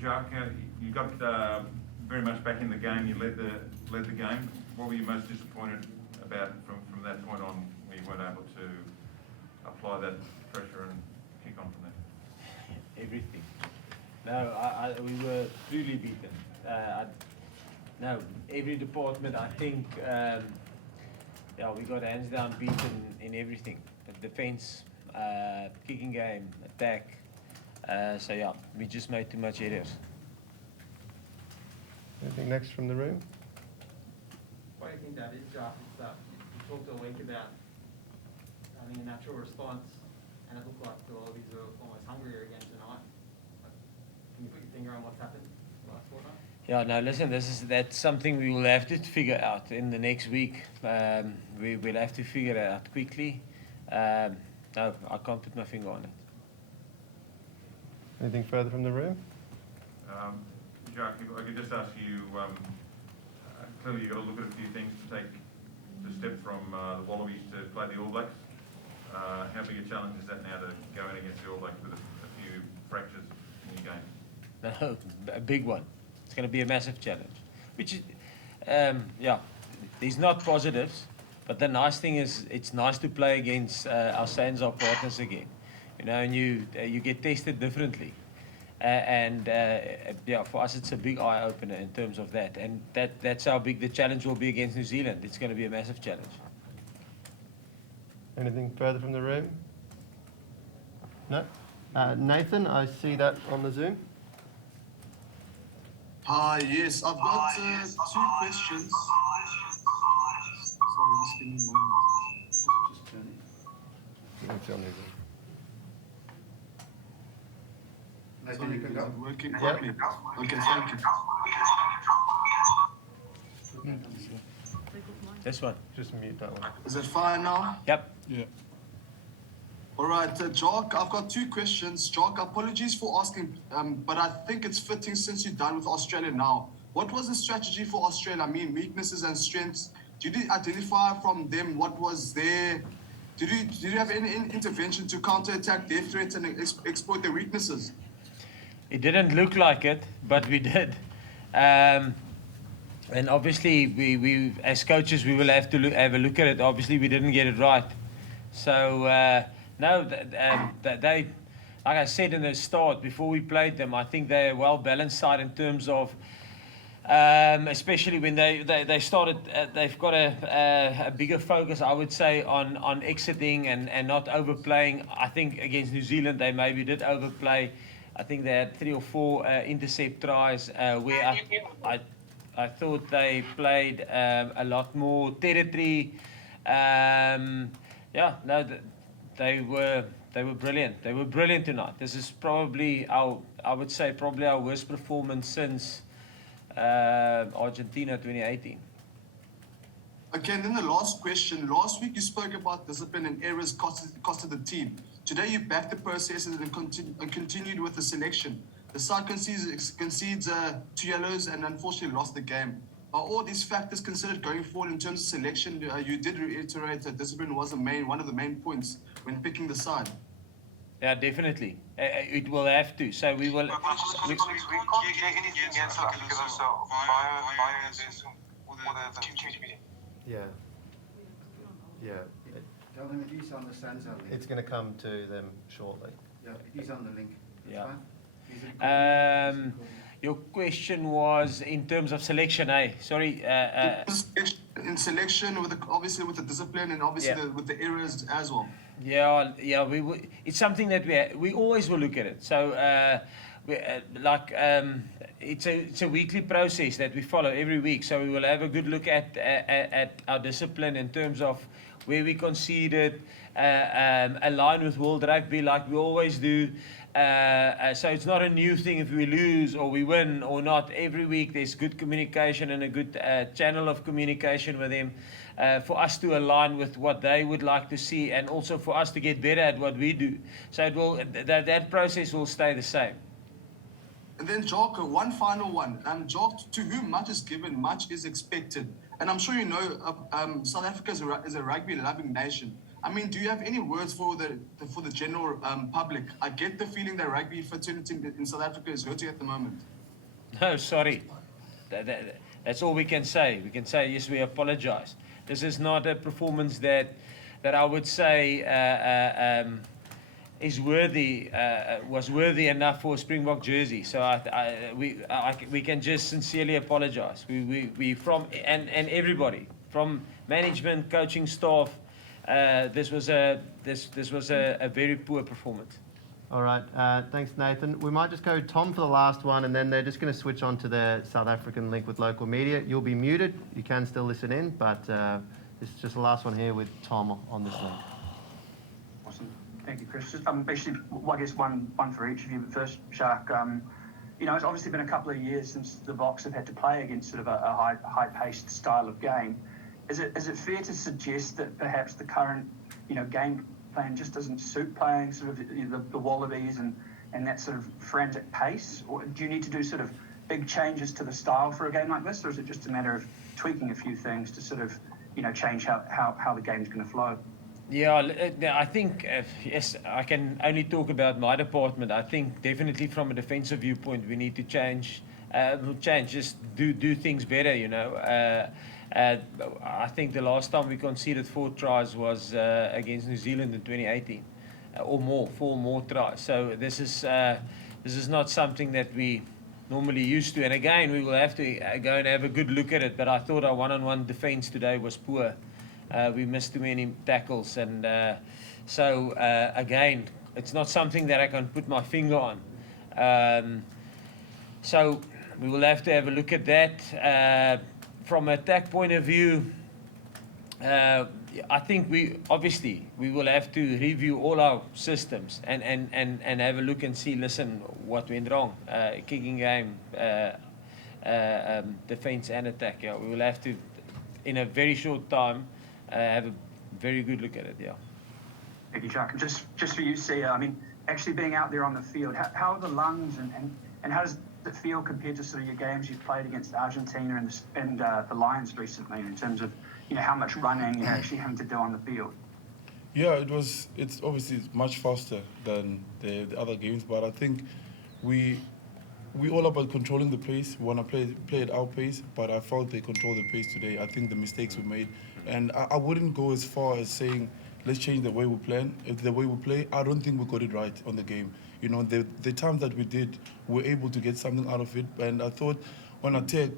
Jacques, you got very much back in the game. You led the game. What were you most disappointed about from that point on, when you weren't able to apply that pressure and kick on from there? Everything. No, we were truly beaten. No, every department, I think, we got hands down beaten in everything. The defense, kicking game, attack. We just made too much errors. Anything next from the room? What do you think that is, Jacques? You talked all week about having a natural response, and it looked like the Wallabies were almost hungrier again tonight. Can you put your finger on what's happened last fortnight? Yeah, no, listen, that's something we will have to figure out in the next week. We will have to figure it out quickly. No, I can't put my finger on it. Anything further from the room? Jacques, if I could just ask you, clearly you've got to look at a few things to take the step from the Wallabies to play the All Blacks. How big a challenge is that now to go in against the All Blacks with a few fractures in your game? No, a big one. It's going to be a massive challenge. Which is, there's not positives, but the nice thing is it's nice to play against our Sanzar partners again. You know, and you get tested differently. For us it's a big eye opener in terms of that, and that's how big the challenge will be against New Zealand. It's going to be a massive challenge. Anything further from the room? No? Nathan, I see that on the Zoom. Hi, yes, I've got 2 questions. Sorry, just give me a moment. Just turn it. It's on the Zoom. Sorry, is it working Yeah. properly? Okay, thank you. This one. Just mute that one. Is it fine now? Yep. Yeah. All right, Jacques, I've got 2 questions. Jacques, apologies for asking, but I think it's fitting since you're done with Australia now. What was the strategy for Australia? I mean, weaknesses and strengths. Did you identify from them what was there? Did you have any intervention to counter-attack their threats and exploit their weaknesses? It didn't look like it, but we did. And obviously, we as coaches, we will have to have a look at it. Obviously, we didn't get it right. So, they, like I said in the start, before we played them, I think they're a well-balanced side in terms of, especially when they started, they've got a bigger focus, I would say, on exiting and not overplaying. I think against New Zealand, they maybe did overplay. I think they had 3 or 4 intercept tries where I thought they played a lot more territory. They were brilliant. They were brilliant tonight. This is probably our worst performance since Argentina 2018. Okay, and then the last question. Last week you spoke about discipline and errors costed the team. Today you backed the processes and continued with the selection. The side concedes 2 yellows and unfortunately lost the game. Are all these factors considered going forward in terms of selection? You did reiterate that discipline was one of the main points when picking the side. Yeah, definitely. It will have to. So we will. Yeah. Tell them it is on the Sansa link. It's going to come to them shortly. Yeah, it is on the link. It's Yeah. fine. Is it Your question was in terms of selection, eh? Sorry. In selection, obviously with the discipline and obviously with the errors as well. Yeah. It's something that we always will look at it. So, it's a weekly process that we follow every week. So we will have a good look at our discipline in terms of where we conceded, align with World Rugby like we always do. So it's not a new thing if we lose or we win or not. Every week there's good communication and a good channel of communication with them for us to align with what they would like to see and also for us to get better at what we do. So it will that process will stay the same. And then Jacques, one final one. Jacques, to whom much is given, much is expected. And I'm sure you know South Africa is a rugby-loving nation. I mean, do you have any words for the general public? I get the feeling that rugby fraternity in South Africa is hurting at the moment. No, sorry. That's all we can say. We can say, yes, we apologize. This is not a performance that I would say is worthy, was worthy enough for a Springbok jersey. So we can just sincerely apologize. We from and everybody, from management, coaching staff, this was a very poor performance. All right, thanks, Nathan. We might just go Tom for the last one, and then they're just going to switch on to the South African link with local media. You'll be muted. You can still listen in, but this is just the last one here with Tom on this link. Awesome. Thank you, Chris. Just basically, well, I guess one for each of you. But first, Jacques, you know, it's obviously been a couple of years since the Boks have had to play against sort of a high-paced style of game. Is it fair to suggest that perhaps the current, you know, game plan just doesn't suit playing sort of the Wallabies and that sort of frantic pace? Or do you need to do sort of big changes to the style for a game like this, or is it just a matter of tweaking a few things to sort of, you know, change how the game's going to flow? Yeah, I think, yes, I can only talk about my department. I think definitely from a defensive viewpoint, we need to change, just do things better, you know. I think the last time we conceded 4 tries was against New Zealand in 2018, or more, 4 more tries. So this is not something that we normally used to. And again, we will have to go and have a good look at it. But I thought our one-on-one defence today was poor. We missed too many tackles, and so again, it's not something that I can put my finger on. So we will have to have a look at that. From an attack point of view, I think we will have to review all our systems and have a look and see, listen, what went wrong, kicking game, defense and attack. Yeah, we will have to, in a very short time, have a very good look at it. Yeah. Thank you, Jacques. Just for you, Siya, I mean, actually being out there on the field, how are the lungs and how does it feel compared to sort of your games you've played against Argentina and the Lions recently, in terms of, you know, how much running you're actually having to do on the field? Yeah, it's obviously much faster than the other games, but I think we all about controlling the pace. We want to play at our pace, but I felt they controlled the pace today. I think the mistakes were made, and I wouldn't go as far as saying let's change the way we plan. If the way we play, I don't think we got it right on the game. You know, the times that we did, we were able to get something out of it. And I thought on attack,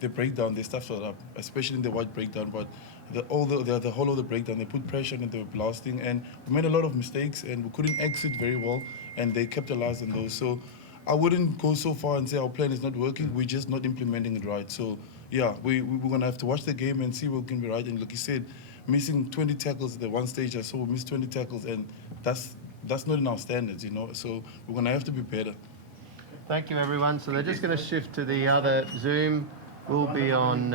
the breakdown, they stuffed it up, especially in the wide breakdown. But the whole of the breakdown, they put pressure and they were blasting. And we made a lot of mistakes and we couldn't exit very well. And they capitalized on those. So I wouldn't go so far and say our plan is not working. We're just not implementing it right. So yeah, we're going to have to watch the game and see what can be right. And like you said, missing 20 tackles at the one stage, I saw we missed 20 tackles, and that's not in our standards, you know. So we're going to have to be better. Thank you, everyone. So they're just going to shift to the other Zoom. We'll be on...